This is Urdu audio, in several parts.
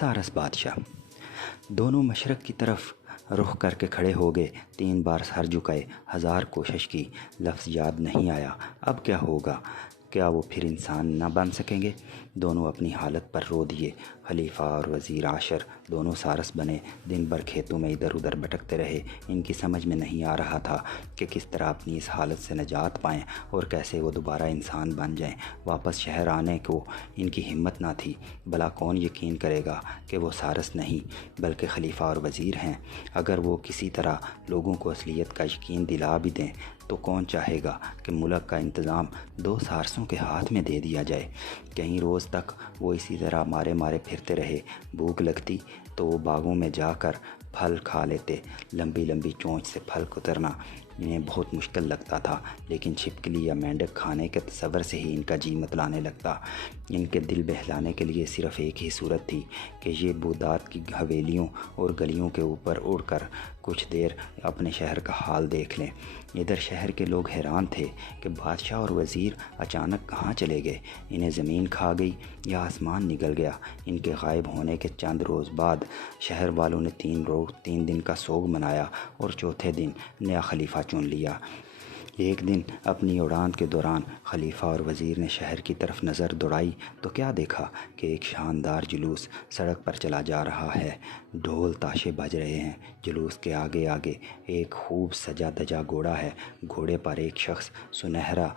سارس بادشاہ۔ دونوں مشرق کی طرف رخ کر کے کھڑے ہو گئے، 3 بار سر جھکائے، 1000 کوشش کی، لفظ یاد نہیں آیا۔ اب کیا ہوگا؟ کیا وہ پھر انسان نہ بن سکیں گے؟ دونوں اپنی حالت پر رو دیے۔ خلیفہ اور وزیر عاشر دونوں سارس بنے، دن بھر کھیتوں میں ادھر ادھر بھٹکتے رہے۔ ان کی سمجھ میں نہیں آ رہا تھا کہ کس طرح اپنی اس حالت سے نجات پائیں اور کیسے وہ دوبارہ انسان بن جائیں۔ واپس شہر آنے کو ان کی ہمت نہ تھی۔ بھلا کون یقین کرے گا کہ وہ سارس نہیں بلکہ خلیفہ اور وزیر ہیں؟ اگر وہ کسی طرح لوگوں کو اصلیت کا یقین دلا بھی دیں تو کون چاہے گا کہ ملک کا انتظام 2 سارسوں کے ہاتھ میں دے دیا جائے؟ کئی روز تک وہ اسی طرح مارے مارے پھرتے رہے۔ بھوک لگتی تو وہ باغوں میں جا کر پھل کھا لیتے۔ لمبی لمبی چونچ سے پھل کترنا انہیں بہت مشکل لگتا تھا، لیکن چھپکلی یا مینڈک کھانے کے تصور سے ہی ان کا جی متلانے لگتا۔ ان کے دل بہلانے کے لیے صرف ایک ہی صورت تھی کہ یہ بغداد کی حویلیوں اور گلیوں کے اوپر اڑ کر کچھ دیر اپنے شہر کا حال دیکھ لیں۔ ادھر شہر کے لوگ حیران تھے کہ بادشاہ اور وزیر اچانک کہاں چلے گئے۔ انہیں زمین کھا گئی یا آسمان نگل گیا؟ ان کے غائب ہونے کے چند روز بعد شہر والوں نے 3 دن کا سوگ منایا اور چوتھے دن نیا خلیفہ چن لیا۔ ایک دن اپنی اڑان کے دوران خلیفہ اور وزیر نے شہر کی طرف نظر دوڑائی تو کیا دیکھا کہ ایک شاندار جلوس سڑک پر چلا جا رہا ہے۔ ڈھول تاشے بج رہے ہیں۔ جلوس کے آگے آگے ایک خوب سجا دجا گھوڑا ہے۔ گھوڑے پر ایک شخص سنہرا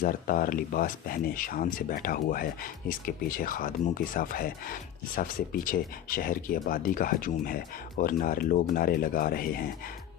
زرتار لباس پہنے شان سے بیٹھا ہوا ہے۔ اس کے پیچھے خادموں کی صف ہے۔ صف سے پیچھے شہر کی آبادی کا ہجوم ہے اور لوگ نعرے لگا رہے ہیں،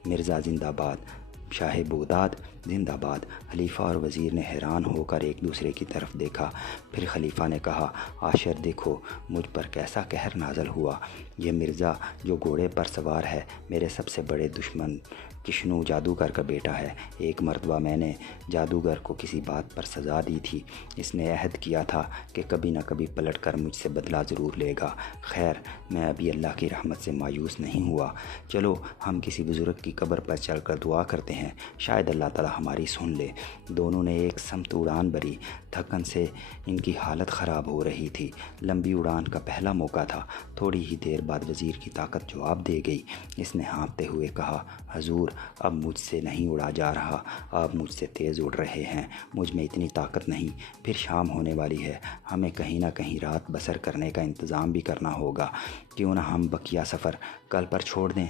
مرزا زندہ باد، شاہ بغداد زندہ باد۔ خلیفہ اور وزیر نے حیران ہو کر ایک دوسرے کی طرف دیکھا۔ پھر خلیفہ نے کہا، عاشر دیکھو مجھ پر کیسا قہر نازل ہوا۔ یہ مرزا جو گھوڑے پر سوار ہے میرے سب سے بڑے دشمن کشنو جادوگر کا بیٹا ہے۔ ایک مرتبہ میں نے جادوگر کو کسی بات پر سزا دی تھی۔ اس نے عہد کیا تھا کہ کبھی نہ کبھی پلٹ کر مجھ سے بدلہ ضرور لے گا۔ خیر میں ابھی اللہ کی رحمت سے مایوس نہیں ہوا۔ چلو ہم کسی بزرگ کی قبر پر چل کر دعا کرتے ہیں، شاید اللہ تعالی ہماری سن لے۔ دونوں نے ایک سمت اڑان بھری۔ تھکن سے ان کی حالت خراب ہو رہی تھی۔ لمبی اڑان کا پہلا موقع تھا۔ تھوڑی ہی دیر بعد وزیر کی طاقت جواب دے گئی۔ اس نے ہانپتے ہوئے کہا، حضور اب مجھ سے نہیں اڑا جا رہا، آپ مجھ سے تیز اڑ رہے ہیں، مجھ میں اتنی طاقت نہیں۔ پھر شام ہونے والی ہے، ہمیں کہیں نہ کہیں رات بسر کرنے کا انتظام بھی کرنا ہوگا، کیوں نہ ہم بقیہ سفر کل پر چھوڑ دیں؟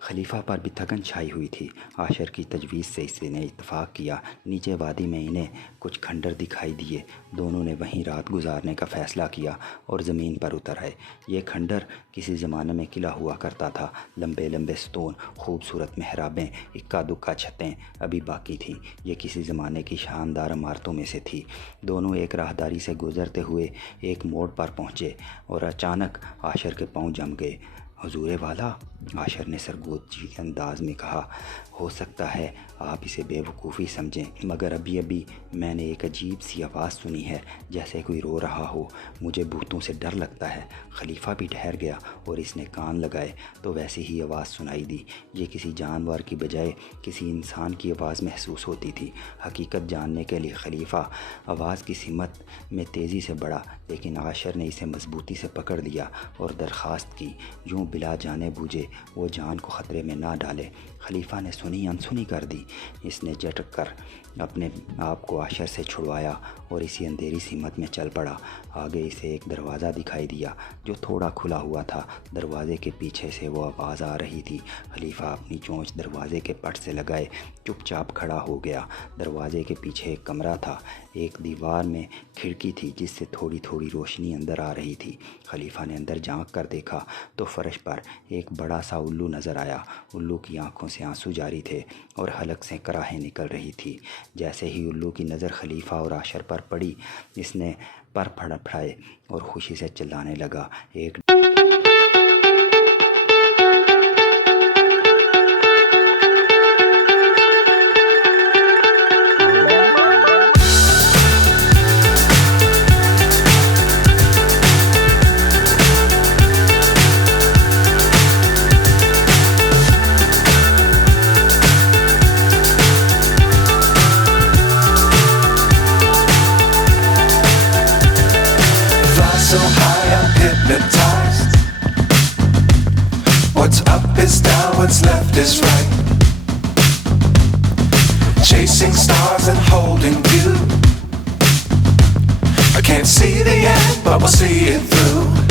خلیفہ پر بھی تھکن چھائی ہوئی تھی۔ عاشر کی تجویز سے اس نے اتفاق کیا۔ نیچے وادی میں انہیں کچھ کھنڈر دکھائی دیے۔ دونوں نے وہیں رات گزارنے کا فیصلہ کیا اور زمین پر اتر آئے۔ یہ کھنڈر کسی زمانے میں قلعہ ہوا کرتا تھا۔ لمبے لمبے ستون، خوبصورت محرابیں، اکا دکا چھتیں ابھی باقی تھیں۔ یہ کسی زمانے کی شاندار عمارتوں میں سے تھی۔ دونوں ایک راہداری سے گزرتے ہوئے ایک موڑ پر پہنچے اور اچانک عاشر کے پاؤں جم گئے۔ حضور والا، عاشر نے سرگوشی انداز میں کہا، ہو سکتا ہے آپ اسے بے وقوفی سمجھیں، مگر ابھی میں نے ایک عجیب سی آواز سنی ہے، جیسے کوئی رو رہا ہو۔ مجھے بھوتوں سے ڈر لگتا ہے۔ خلیفہ بھی ٹھہر گیا اور اس نے کان لگائے تو ویسی ہی آواز سنائی دی۔ یہ کسی جانور کی بجائے کسی انسان کی آواز محسوس ہوتی تھی۔ حقیقت جاننے کے لیے خلیفہ آواز کی سمت میں تیزی سے بڑھا، لیکن عاشر نے اسے مضبوطی سے پکڑ لیا اور درخواست کی، یوں بلا جانے بوجھے وہ جان کو خطرے میں نہ ڈالے۔ خلیفہ نے سنی انسنی کر دی۔ اس نے جھٹک کر اپنے آپ کو عاشر سے چھڑوایا اور اسی اندھیری سمت میں چل پڑا۔ آگے اسے ایک دروازہ دکھائی دیا جو تھوڑا کھلا ہوا تھا۔ دروازے کے پیچھے سے وہ آواز آ رہی تھی۔ خلیفہ اپنی چونچ دروازے کے پٹ سے لگائے چپ چاپ کھڑا ہو گیا۔ دروازے کے پیچھے ایک کمرہ تھا۔ ایک دیوار میں کھڑکی تھی جس سے تھوڑی تھوڑی روشنی اندر آ رہی تھی۔ خلیفہ نے اندر جھانک کر دیکھا تو فرش پر ایک بڑا سا الو نظر آیا۔ الو کی آنکھوں سے آنسو جاری تھے اور حلق سے کراہیں نکل رہی تھی۔ جیسے ہی الو کی نظر خلیفہ اور عاشر پر پڑی، اس نے پر پھڑپھڑائے اور خوشی سے چلانے لگا، ایک so high I'm hypnotized. What's up is down, what's left is right. Chasing stars and holding you. I can't see the end, but we'll see it through.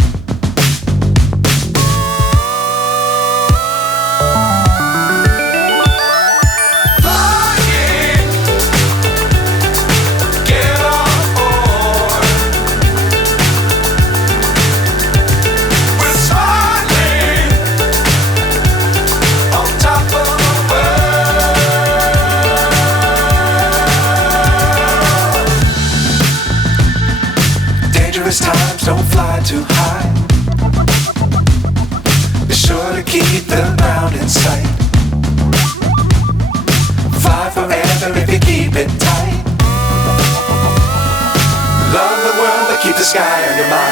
Times don't fly too high. Be sure to keep the ground in sight. Fly forever if you keep it tight. Love the world but keep the sky on your mind.